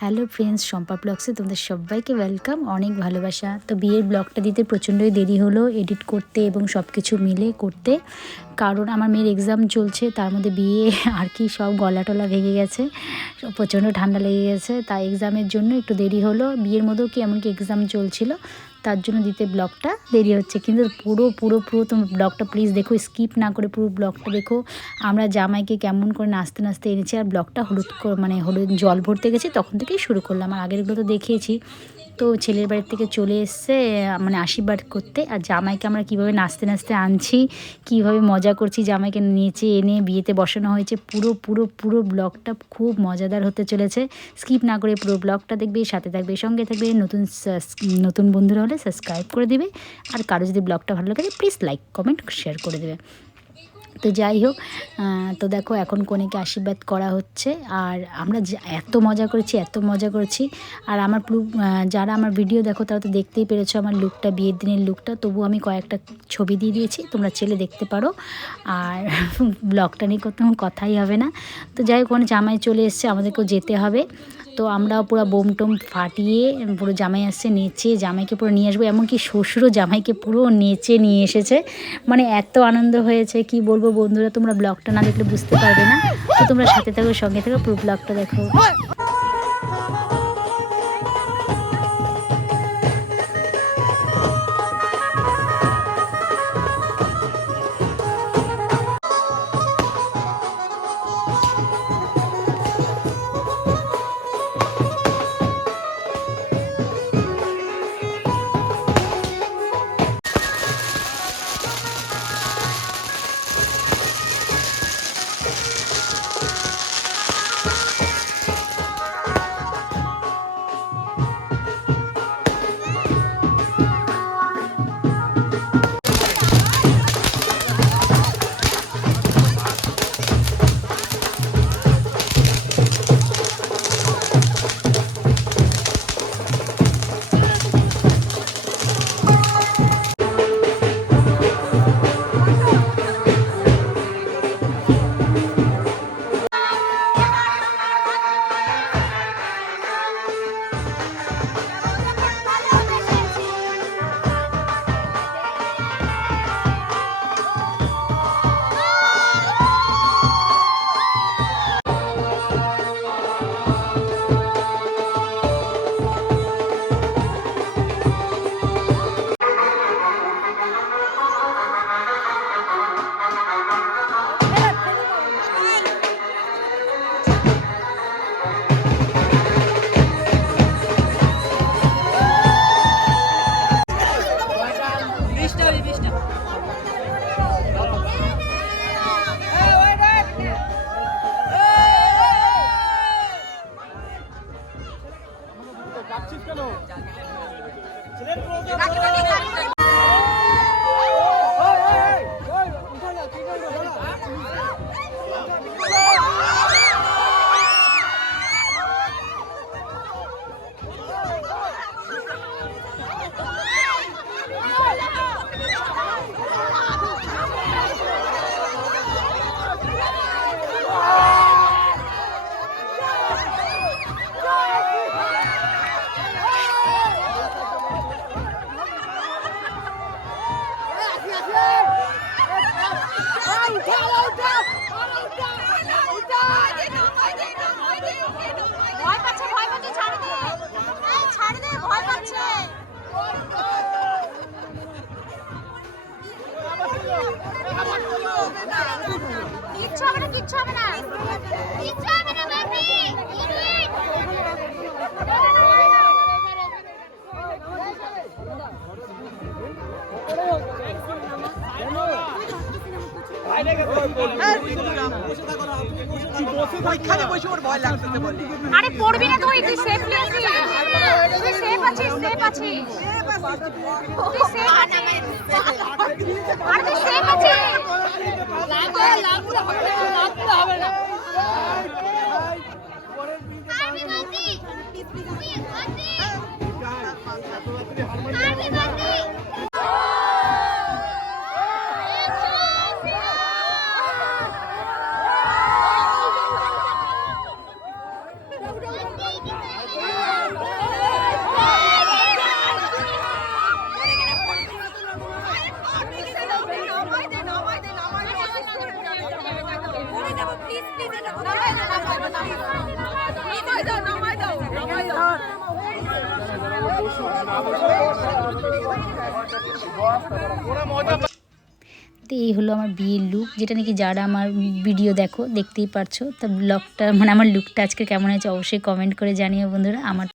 Hello friends, Shampa ব্লগসে তোমাদের সবাইকে welcome. অনেক ভালোবাসা। তো বিয়ের ব্লগটা দিতে প্রচণ্ডই দেরি হলো, এডিট করতে এবং সব কিছু মিলে করতে। কারণ আমার মেয়ের এক্সাম চলছে, তার মধ্যে বিয়ে, আর কি সব গলা টলা ভেঙে গেছে, প্রচণ্ড ঠান্ডা লেগে গেছে। তাই এক্সামের জন্য একটু দেরি হলো। বিয়ের মধ্যেও কি এমনকি এক্সাম চলছিল? তার জন্য দিতে ব্লগটা দেরি হচ্ছে। কিন্তু পুরো পুরো পুরো তুমি ব্লগটা প্লিজ দেখো স্কিপ না করে পুরো ব্লগটা দেখো। আমরা জামাইকে কেমন করে নাচতে নাচতে এনেছি আর ব্লগটা হলুদ মানে হলুদ জল ভরতে গেছি, তখন থেকেই শুরু করলাম। আর আগেরগুলো তো দেখিয়েছি। তো ছেলের বাড়ির থেকে চলে এসছে মানে আশীর্বাদ করতে। আর জামাইকে আমরা কীভাবে নাচতে নাচতে আনছি, কীভাবে মজা করছি, জামাইকে নেচে এনে বিয়েতে বসানো হয়েছে, পুরো পুরো পুরো ব্লগটা খুব মজাদার হতে চলেছে। স্কিপ না করে পুরো ব্লগটা দেখবে, সাথে থাকবে, সঙ্গে থাকবে, নতুন নতুন বন্ধুরা হলে সাবস্ক্রাইব করে দেবে। আর কারও যদি ব্লগটা ভালো লাগে প্লিজ লাইক কমেন্ট শেয়ার করে দেবে। তো যাই হোক তো দেখো এখন কনেকে আশীর্বাদ করা হচ্ছে। আর আমরা এত মজা করেছি, এত মজা করেছি। আর আমার যারা আমার ভিডিও দেখো, তারা তো দেখতেই পেরেছ আমার লুকটা, বিয়ের দিনের লুকটা। তবু আমি কয়েকটা ছবি দিয়ে দিয়েছি, তোমরা ছেলে দেখতে পারো। আর ব্লগটা নিয়ে কোনো কথাই হবে না। তো যাই হোক ওখানে জামাই চলে এসছে, আমাদেরকেও যেতে হবে। তো আমরা পুরো বোম টোম ফাটিয়ে পুরো জামাই আসছে নেচে জামাইকে পুরো নিয়ে আসব, এমনকি শ্বশুরও জামাইকে পুরো নেচে নিয়ে এসেছে। মানে এত আনন্দ হয়েছে, কি বলব বন্ধুরা, তোমরা ব্লগটা না দেখলে বুঝতে পারবে না। তো তোমরা সাথে থাকো, সঙ্গে থাকো, পুরো ব্লগটা দেখো। ভয় কিচ্ছু হবে না কিচ্ছু হবে না। কিচ্ছু হবে না আরে পড়বি না তুই তুই সেফলি আছিস? তুই সেফ আছিস সেফ আছিস। তুই সেফ আছিস। আরে তুই সেফ আছিস? আমি বাদি তো এই হলো আমার বিয়ের লুক যেটা নাকি যারা আমার ভিডিও দেখো দেখতেই পারছ। তা ব্লগটা মানে আমার লুকটা আজকে কেমন হয়েছে অবশ্যই কমেন্ট করে জানিও বন্ধুরা। আমার